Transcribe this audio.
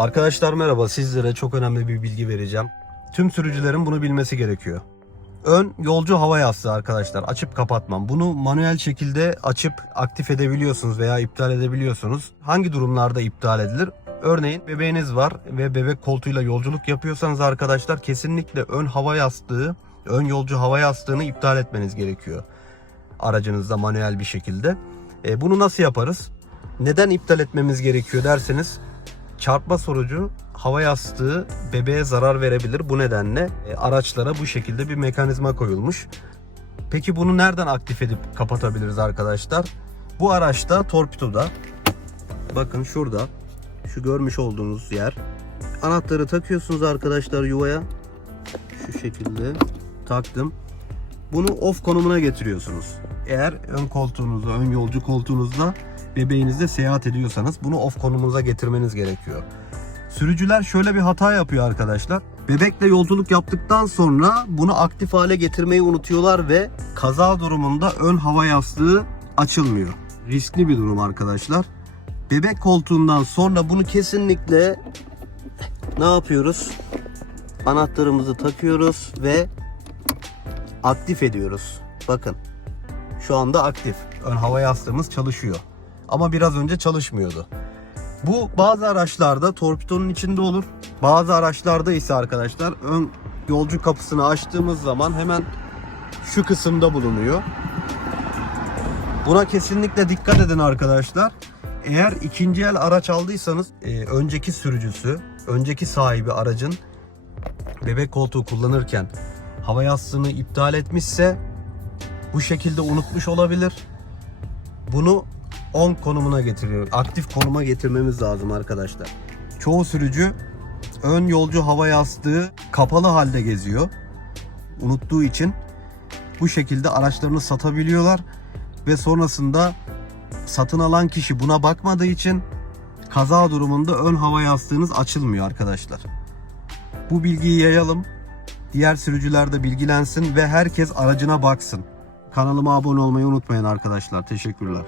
Arkadaşlar merhaba. Sizlere çok önemli bir bilgi vereceğim. Tüm sürücülerin bunu bilmesi gerekiyor. Ön yolcu hava yastığı arkadaşlar. Açıp kapatmam. Bunu manuel şekilde açıp aktif edebiliyorsunuz veya iptal edebiliyorsunuz. Hangi durumlarda iptal edilir? Örneğin bebeğiniz var ve bebek koltuğuyla yolculuk yapıyorsanız arkadaşlar kesinlikle ön hava yastığı, ön yolcu hava yastığını iptal etmeniz gerekiyor. Aracınızda manuel bir şekilde. E, bunu nasıl yaparız? Neden iptal etmemiz gerekiyor derseniz çarpma sonucu hava yastığı bebeğe zarar verebilir. Bu nedenle e, araçlara bu şekilde bir mekanizma koyulmuş. Peki bunu nereden aktif edip kapatabiliriz arkadaşlar? Bu araçta torpidoda bakın şurada şu görmüş olduğunuz yer anahtarı takıyorsunuz arkadaşlar yuvaya şu şekilde taktım. Bunu off konumuna getiriyorsunuz. Eğer ön koltuğunuzda, ön yolcu koltuğunuzda bebeğinizle seyahat ediyorsanız bunu off konumunuza getirmeniz gerekiyor. Sürücüler şöyle bir hata yapıyor arkadaşlar. Bebekle yolculuk yaptıktan sonra bunu aktif hale getirmeyi unutuyorlar ve kaza durumunda ön hava yastığı açılmıyor. Riskli bir durum arkadaşlar. Bebek koltuğundan sonra bunu kesinlikle ne yapıyoruz? Anahtarımızı takıyoruz ve aktif ediyoruz. Bakın şu anda aktif. Ön hava yastığımız çalışıyor. Ama biraz önce çalışmıyordu. Bu bazı araçlarda torpidonun içinde olur. Bazı araçlarda ise arkadaşlar ön yolcu kapısını açtığımız zaman hemen şu kısımda bulunuyor. Buna kesinlikle dikkat edin arkadaşlar. Eğer ikinci el araç aldıysanız e, önceki sürücüsü, önceki sahibi aracın bebek koltuğu kullanırken hava yastığını iptal etmişse bu şekilde unutmuş olabilir. Bunu on konumuna getiriyor. Aktif konuma getirmemiz lazım arkadaşlar. Çoğu sürücü ön yolcu hava yastığı kapalı halde geziyor. Unuttuğu için bu şekilde araçlarını satabiliyorlar ve sonrasında satın alan kişi buna bakmadığı için kaza durumunda ön hava yastığınız açılmıyor arkadaşlar. Bu bilgiyi yayalım. Diğer sürücüler de bilgilensin ve herkes aracına baksın. Kanalıma abone olmayı unutmayın arkadaşlar. Teşekkürler.